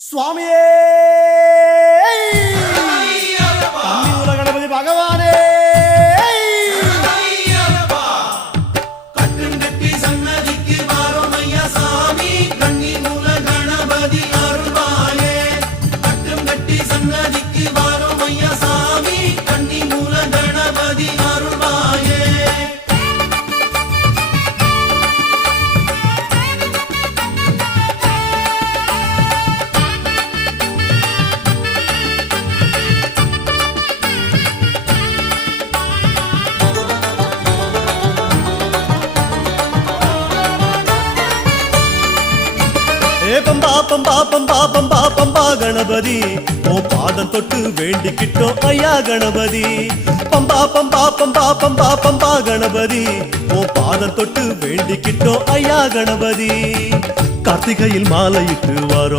சுவாமியே தண்ணி கணபதி பகவானே கட்டுங்கட்டி சன்னதிக்கு வாரோமையா சாமி கண்ணி மூல கணபதி அருள்வாயே கட்டுங்கட்டி சன்னதிக்கு வாரோமையா சாமி கண்ணி மூல கணபதி அருள்வாயே பம்பா பம்பா பம்பா பம்பா பம்பா கணபதி ஓ பாதம் தொட்டு வேண்டிக்கிட்டோம் ஐயா கணபதி பம்பா பம்பா பம்பா பம்பா பம்பா கணபதி ஓ பாதம் தொட்டு வேண்டிக்கிட்டோம் ஐயா கணபதி கார்த்திகையில் மாலையிட்டு வரோம்